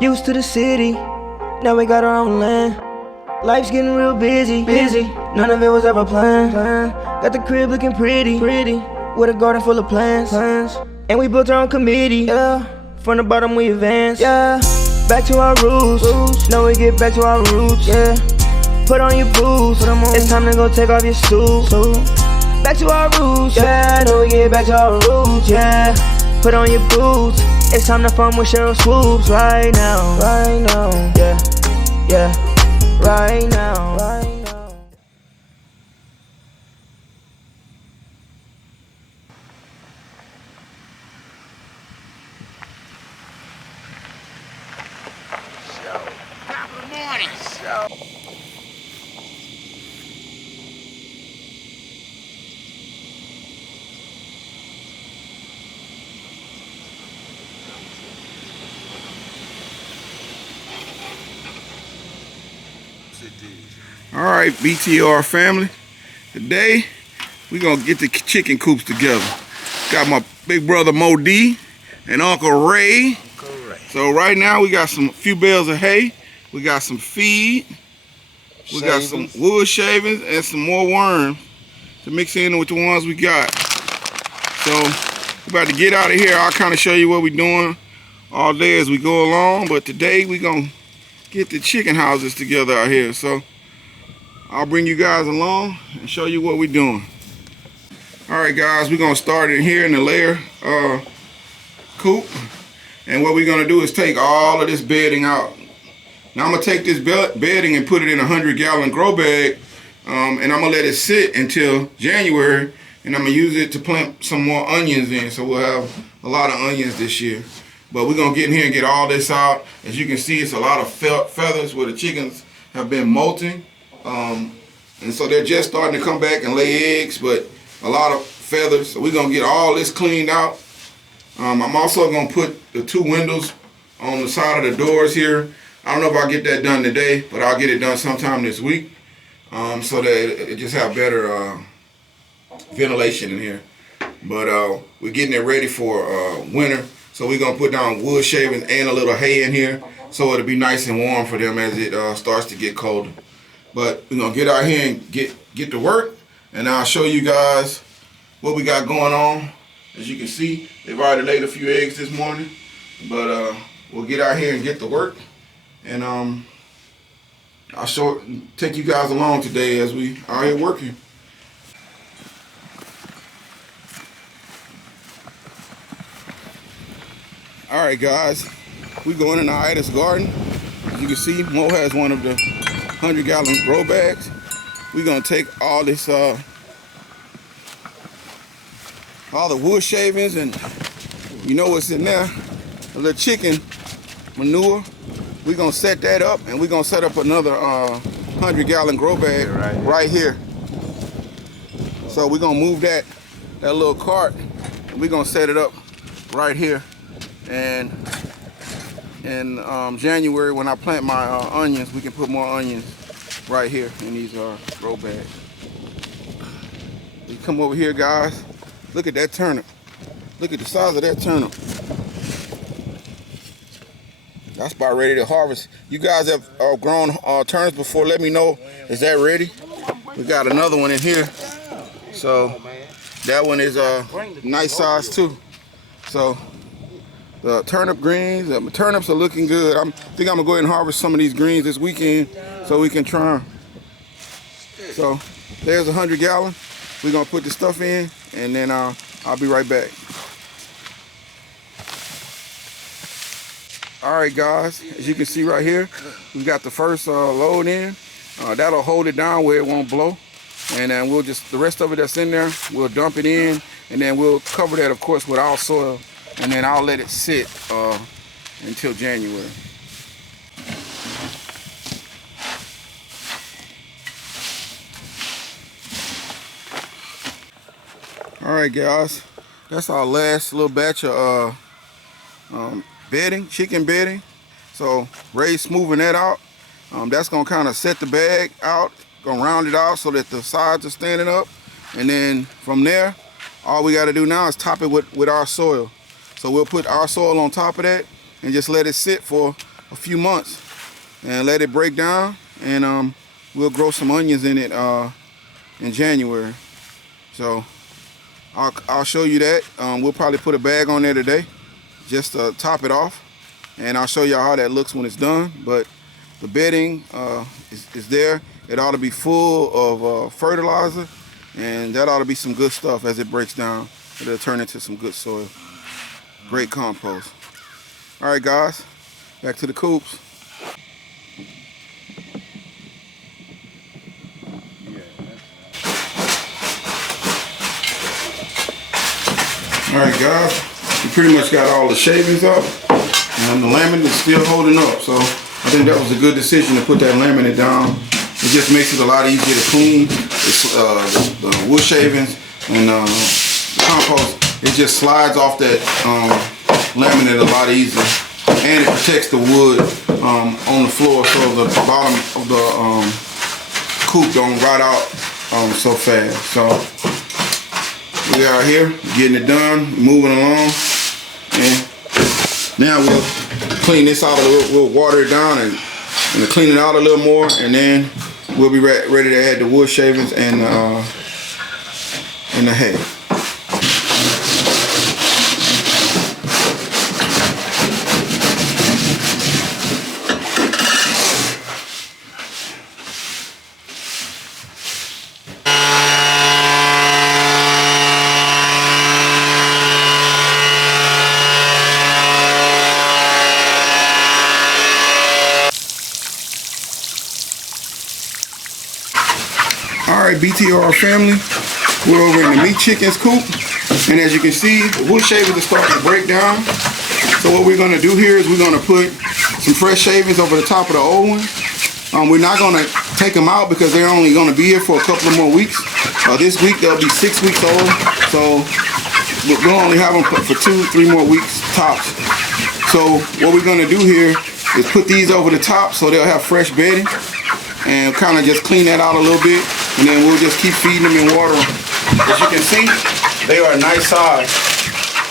Used to the city, now we got our own land. Life's getting real busy. None of it was ever planned. Got the crib looking pretty, with a garden full of plants. And we built our own committee, yeah. From the bottom we advance, yeah. Back to our roots, now we get back to our roots, yeah. Put on your boots, it's time to go take off your suit. Back to our roots, yeah. Now we get back to our roots, yeah. Put on your boots, it's time to farm with Cheryl Swoops right now, yeah, right now. Top of the morning. All right, BTR family. Today we're gonna get the chicken coops together. Got my big brother Mo D and Uncle Ray. So right now we got a few bales of hay. We got some feed. We got some wood shavings and some more worms to mix in with the ones we got. So we're about to get out of here. I'll kind of show you what we're doing all day as we go along. But today we're gonna get the chicken houses together out here. So I'll bring you guys along and show you what we're doing. All right, guys, we're gonna start in here in the layer coop. And what we're gonna do is take all of this bedding out. Now I'm gonna take this bedding and put it in a 100-gallon grow bag, and I'm gonna let it sit until January, and I'm gonna use it to plant some more onions in, so we'll have a lot of onions this year. But we're gonna get in here and get all this out. As you can see, it's a lot of feathers where the chickens have been molting. And so they're just starting to come back and lay eggs, but a lot of feathers. So we're gonna get all this cleaned out. I'm also gonna put the 2 windows on the side of the doors here. I don't know if I'll get that done today, but I'll get it done sometime this week, so that it just have better ventilation in here. But we're getting it ready for winter. So we're gonna put down wood shavings and a little hay in here, so it'll be nice and warm for them as it starts to get colder. But we're gonna get out here and get to work, and I'll show you guys what we got going on. As you can see, they've already laid a few eggs this morning, but we'll get out here and get to work, and I'll take you guys along today as we are here working. All right, guys, we're going in the Ida's garden. As you can see, Mo has one of the 100-gallon grow bags. We're gonna take all this, all the wood shavings, and you know what's in there, a little chicken manure. We're gonna set that up, and we're gonna set up another 100-gallon grow bag right here. So we're gonna move that little cart, and we're gonna set it up right here. And in January, when I plant my onions, we can put more onions right here in these grow bags. You come over here, guys. Look at that turnip. Look at the size of that turnip. That's about ready to harvest. You guys have grown turnips before. Let me know. Is that ready? We got another one in here. So that one is a nice size too. So the turnip greens, the turnips are looking good. I think I'm gonna go ahead and harvest some of these greens this weekend so we can try them. So there's a 100-gallon. We're gonna put the stuff in, and then I'll be right back. All right, guys, as you can see right here, we got the first load in. That'll hold it down where it won't blow. And then we'll just, the rest of it that's in there, we'll dump it in, and then we'll cover that, of course, with our soil. And then I'll let it sit until January. All right, guys, that's our last little batch of bedding, chicken bedding. So Ray's smoothing that out. That's gonna kind of set the bag out, gonna round it out so that the sides are standing up. And then from there, all we gotta do now is top it with our soil. So we'll put our soil on top of that and just let it sit for a few months and let it break down, and we'll grow some onions in it in January. So I'll show you that. We'll probably put a bag on there today just to top it off, and I'll show y'all how that looks when it's done. But the bedding is there. It ought to be full of fertilizer, and that ought to be some good stuff as it breaks down. It'll turn into some good soil. Great compost. All right, guys, back to the coops. All right, guys, we pretty much got all the shavings up, and the laminate is still holding up. So I think that was a good decision to put that laminate down. It just makes it a lot easier to clean. It's, the wood shavings and the compost, it just slides off that laminate a lot easier, and it protects the wood on the floor, so the bottom of the coop don't rot out so fast. So we are here getting it done, moving along, and now we'll clean this out a little. We'll water it down and clean it out a little more, and then we'll be ready to add the wood shavings and the hay. Alright, BTR family, we're over in the meat chickens coop, and as you can see, the wood shavings are starting to break down. So what we're going to do here is we're going to put some fresh shavings over the top of the old one. We're not going to take them out because they're only going to be here for a couple of more weeks. This week they'll be 6 weeks old, so we'll only have them for 2-3 more weeks tops. So what we're going to do here is put these over the top so they'll have fresh bedding, and kind of just clean that out a little bit, and then we'll just keep feeding them and watering them. As you can see, they are a nice size.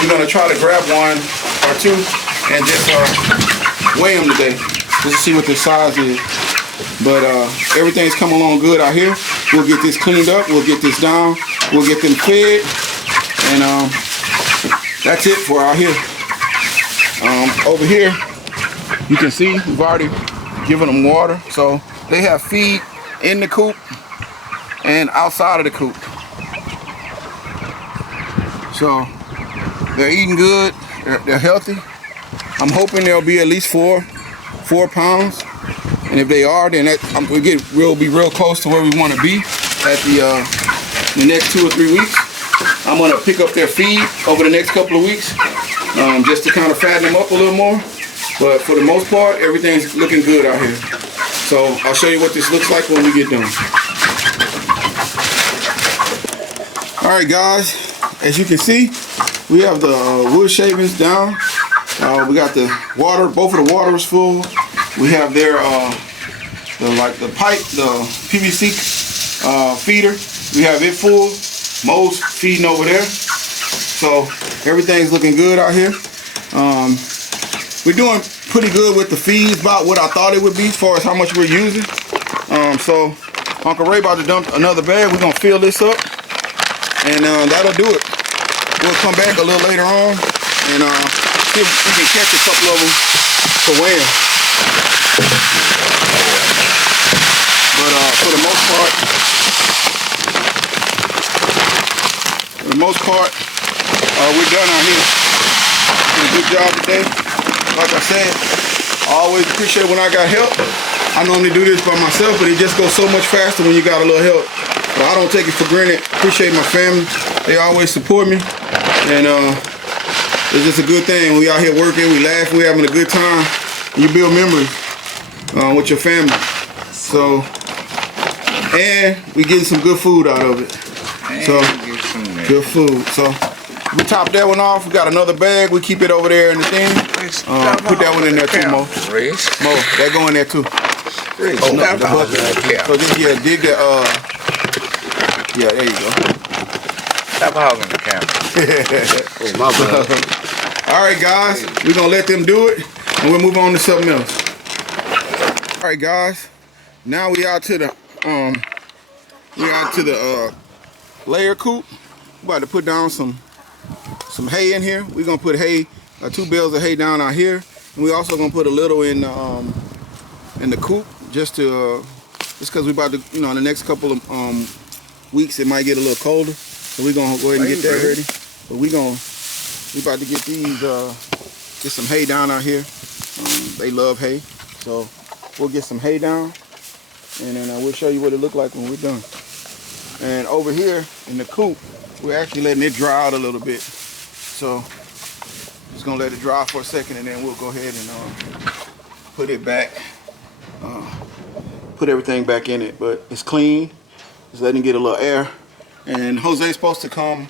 We're going to try to grab one or two and just weigh them today just to see what the size is. But everything's coming along good out here. We'll get this cleaned up, we'll get this down, we'll get them fed, and that's it for out here. Over here, you can see we've already given them water, so they have feed in the coop and outside of the coop. So they're eating good, they're healthy. I'm hoping they'll be at least 4 pounds. And if they are, then we'll be real close to where we want to be at the next 2 or 3 weeks. I'm going to pick up their feed over the next couple of weeks just to kind of fatten them up a little more. But for the most part, everything's looking good out here. So I'll show you what this looks like when we get done. All right, guys, as you can see, we have the wood shavings down. We got the water, both of the water is full. We have their the pipe, the PVC feeder. We have it full. Mo's feeding over there. So everything's looking good out here. We're doing pretty good with the feeds, about what I thought it would be as far as how much we're using. So Uncle Ray about to dump another bag. We're gonna fill this up, and that'll do it. We'll come back a little later on and see if we can catch a couple of them to weigh. But for the most part, we're done out here. Did a good job today. Like I said, I always appreciate when I got help. I normally do this by myself, but it just goes so much faster when you got a little help. So I don't take it for granted. Appreciate my family. They always support me, and it's just a good thing. We out here working, we laugh, we having a good time. You build memories with your family. So, and we getting some good food out of it. So, good food. So, we top that one off. We got another bag. We keep it over there in the thing. Put that one in there too, Mo. Mo, that go in there too. Oh, no, the bucket. So just dig the yeah, there you go. Stop hogging the camera. Oh, my bad. All right, guys, we're gonna let them do it. and we'll move on to something else. All right, guys. Now we out to the layer coop. We're about to put down some hay in here. We're gonna put hay, 2 bales of hay down out here, and we're also gonna put a little in the coop just because we're about to, in the next couple of weeks it might get a little colder, so we're gonna go ahead and get that ready. But we about to get these get some hay down out here. They love hay, so we'll get some hay down, and then we'll show you what it look like when we're done. And over here in the coop, we're actually letting it dry out a little bit. So just gonna let it dry for a second, and then we'll go ahead and put it back, put everything back in it. But it's clean. Just letting it get a little air. And Jose's supposed to come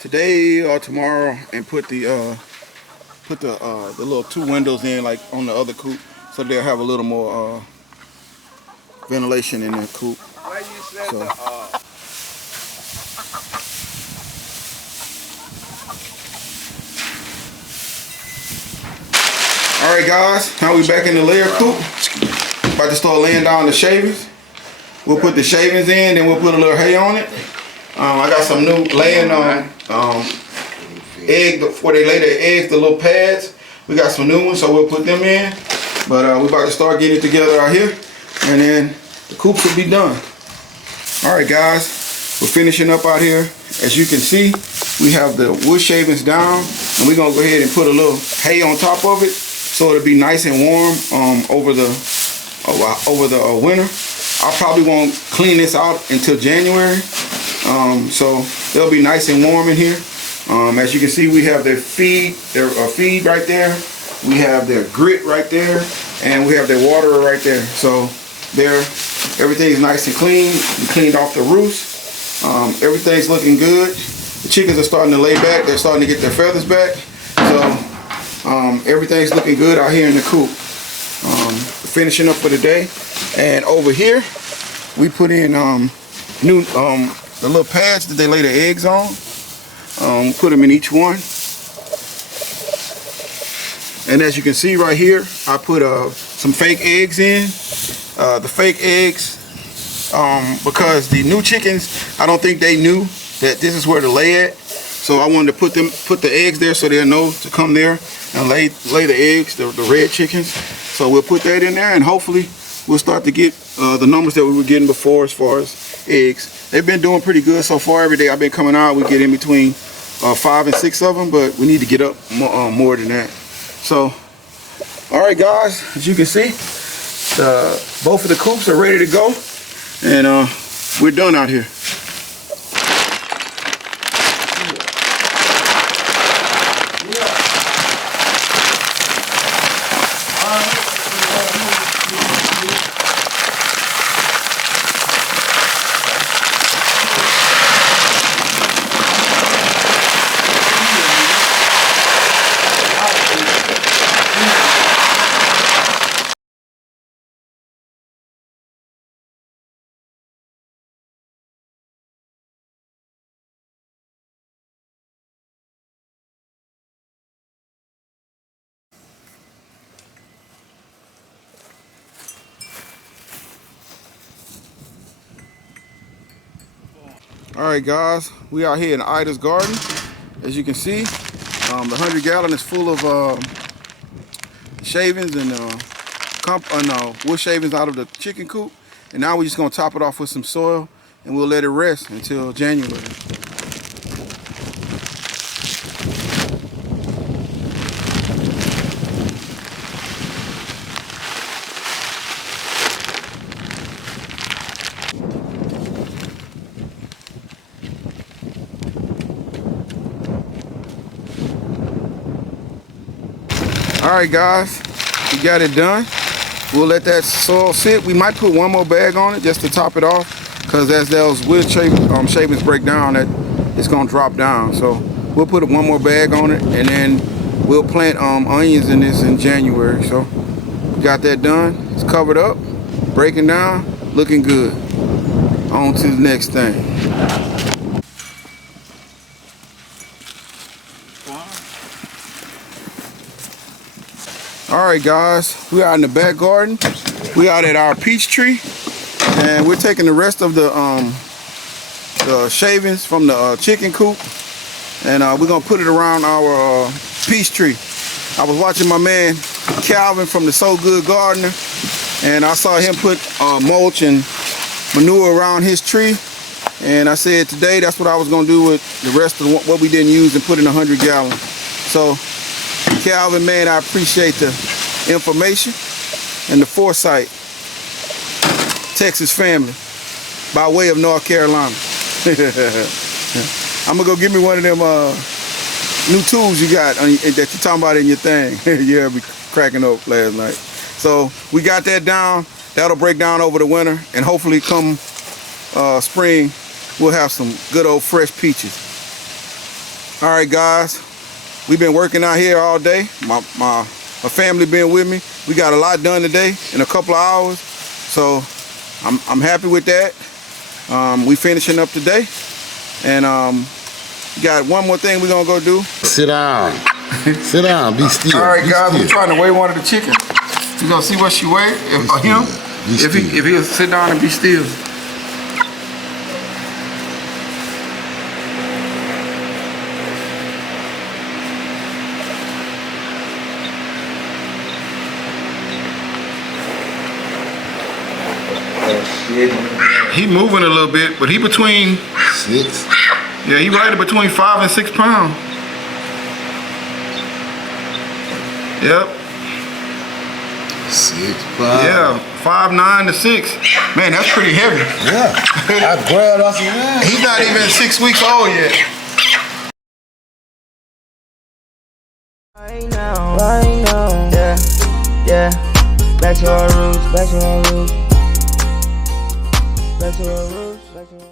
today or tomorrow and put the little 2 windows in, like on the other coop, so they'll have a little more ventilation in the coop. So. All right, guys, now we back in the layer coop. About to start laying down the shavings. We'll put the shavings in, then we'll put a little hay on it. I got some new laying egg, before they lay their eggs, the little pads. We got some new ones, so we'll put them in. But we're about to start getting it together out here, and then the coops will be done. All right, guys, we're finishing up out here. As you can see, we have the wood shavings down, and we're gonna go ahead and put a little hay on top of it, so it'll be nice and warm over the winter. I probably won't clean this out until January, so they'll be nice and warm in here. As you can see, we have their feed right there. We have their grit right there, and we have their waterer right there. So everything's nice and clean. We cleaned off the roofs. Everything's looking good. The chickens are starting to lay back. They're starting to get their feathers back. So everything's looking good out here in the coop. Finishing up for the day. And over here, we put in the little pads that they lay their eggs on. Put them in each one. And as you can see right here, I put some fake eggs in. The fake eggs, because the new chickens, I don't think they knew that this is where to lay at. So I wanted to put the eggs there so they'll know to come there and lay the eggs, the red chickens. So we'll put that in there, and hopefully we'll start to get the numbers that we were getting before as far as eggs. They've been doing pretty good so far. Every day I've been coming out, we get in between 5 and 6 of them, but we need to get up more than that. So, all right, guys, as you can see, both of the coops are ready to go, and we're done out here. All right, guys, we out here in Ida's garden. As you can see, the 100-gallon is full of shavings and wood shavings out of the chicken coop. And now we're just gonna top it off with some soil, and we'll let it rest until January. All right, guys, we got it done. We'll let that soil sit. We might put one more bag on it just to top it off, because as those wood shavings break down, it's gonna drop down. So we'll put one more bag on it, and then we'll plant onions in this in January. So we got that done. It's covered up, breaking down, looking good. On to the next thing. All Alright guys, we are in the back garden. We out at our peach tree, and we're taking the rest of the shavings from the chicken coop, and we're gonna put it around our peach tree. I was watching my man Calvin from the So Good Gardener, and I saw him put mulch and manure around his tree, and I said today that's what I was gonna do with the rest of what we didn't use and put in 100 gallons. So Calvin, man, I appreciate the information and the foresight. Texas family, by way of North Carolina. I'm gonna go get me one of them new tools you got that you're talking about in your thing. You heard me cracking up last night. So we got that down. That'll break down over the winter, and hopefully come spring, we'll have some good old fresh peaches. All right, guys, we've been working out here all day. My family been with me. We got a lot done today in a couple of hours, so I'm happy with that. We finishing up today, and got one more thing we're gonna go do. Sit down. Sit down. Be still. All right, guys, still. we're trying to weigh one of the chickens. We're gonna see what she weigh. If he'll sit down and be still. He moving a little bit, but he between 6. Yeah, he right between 5 and 6 pounds. Yep. 6 pounds. Yeah, 5'9" to 6. Man, that's pretty heavy. Yeah. I grabbed off your man. He's not even 6 weeks old yet. Right now, yeah. Back to our roots, back to our roots. Back to our roots, back to our roots.